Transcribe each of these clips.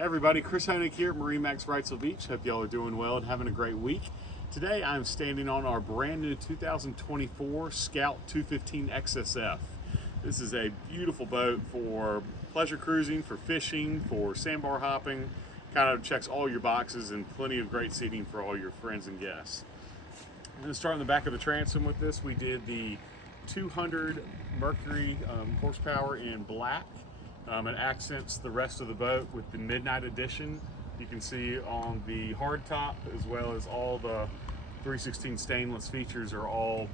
Everybody, Chris Honig here at MarineMax Wrightsville Beach. Hope y'all are doing well and having a great week. Today I'm standing on our brand new 2024 Scout 215 XSF. This is a beautiful boat for pleasure cruising, for fishing, for sandbar hopping. Kind of checks all your boxes and plenty of great seating for all your friends and guests. I'm going to start in the back of the transom with this. We did the 200 Mercury horsepower in black. It accents the rest of the boat with the Midnight Edition. You can see on the hardtop, as well as all the 316 stainless features are all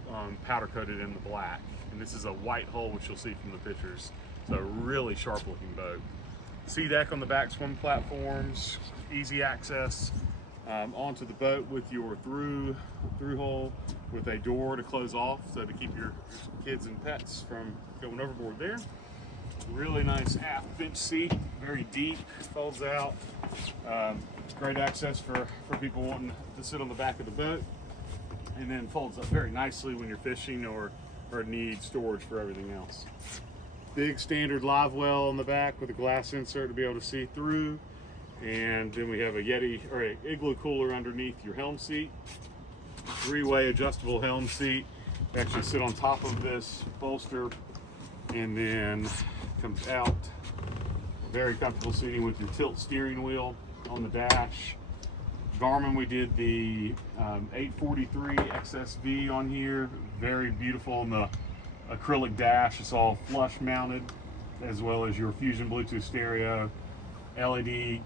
powder coated in the black. And this is a white hull, which you'll see from the pictures. So a really sharp looking boat. Sea deck on the back swim platforms, easy access onto the boat with your through hole with a door to close off, so to keep your kids and pets from going overboard there. Really nice aft bench seat, very deep, folds out. Great access for people wanting to sit on the back of the boat, and then folds up very nicely when you're fishing or need storage for everything else. Big standard live well on the back with a glass insert to be able to see through, and then we have a Yeti or a Igloo cooler underneath your helm seat. Three-way adjustable helm seat. You actually sit on top of this bolster and then comes out. Very comfortable seating with your tilt steering wheel on the dash. Garmin, we did the 843 XSV on here. Very beautiful on the acrylic dash. It's all flush mounted, as well as your Fusion Bluetooth stereo, LED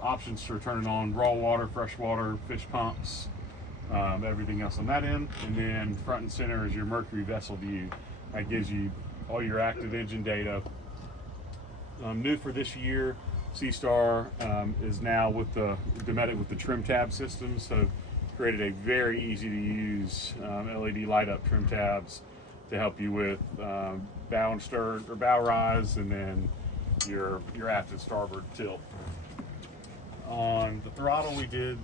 options for turning on raw water, fresh water, fish pumps, everything else on that end. And then front and center is your Mercury vessel view. That gives you all your active engine data. New for this year, Seastar is now with the Dometic with the trim tab system, so created a very easy to use LED light up trim tabs to help you with bow and stern or bow rise, and then your aft and starboard tilt. On the throttle, we did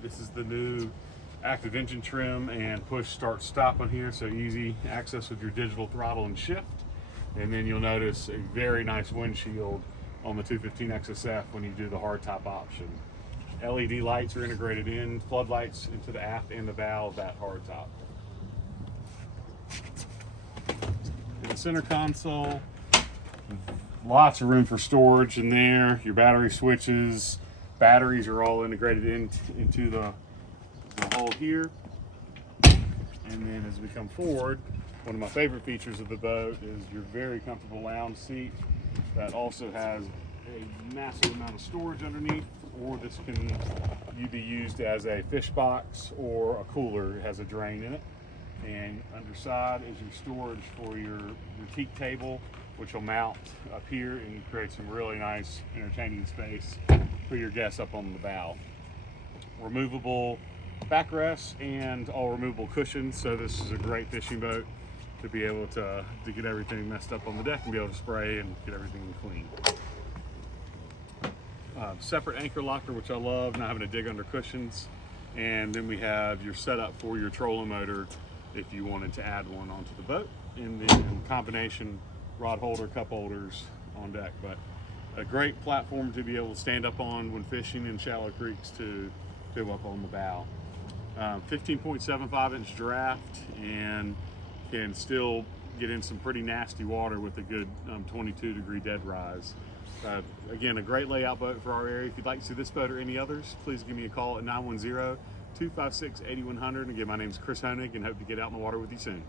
this is the new active engine trim and push start stop on here, so easy access with your digital throttle and shift. And then you'll notice a very nice windshield on the 215 XSF when you do the hardtop option. LED lights are integrated in, floodlights into the aft and the bow of that hardtop. In the center console, lots of room for storage in there. Your battery switches, batteries are all integrated into the hole here. And then as we come forward, one of my favorite features of the boat is your very comfortable lounge seat that also has a massive amount of storage underneath, or this can be used as a fish box or a cooler. It has a drain in it. And underside is your storage for your Teak table, which will mount up here and create some really nice entertaining space for your guests up on the bow. Removable backrest and all removable cushions, so this is a great fishing boat to be able to get everything messed up on the deck and be able to spray and get everything clean. Separate anchor locker, which I love, not having to dig under cushions. And then we have your setup for your trolling motor if you wanted to add one onto the boat. And then combination rod holder, cup holders on deck. But a great platform to be able to stand up on when fishing in shallow creeks to go up on the bow. 15.75 inch draft, and can still get in some pretty nasty water with a good 22 degree dead rise. Again, a great layout boat for our area. If you'd like to see this boat or any others, please give me a call at 910-256-8100. Again, my name is Chris Honig, and hope to get out in the water with you soon.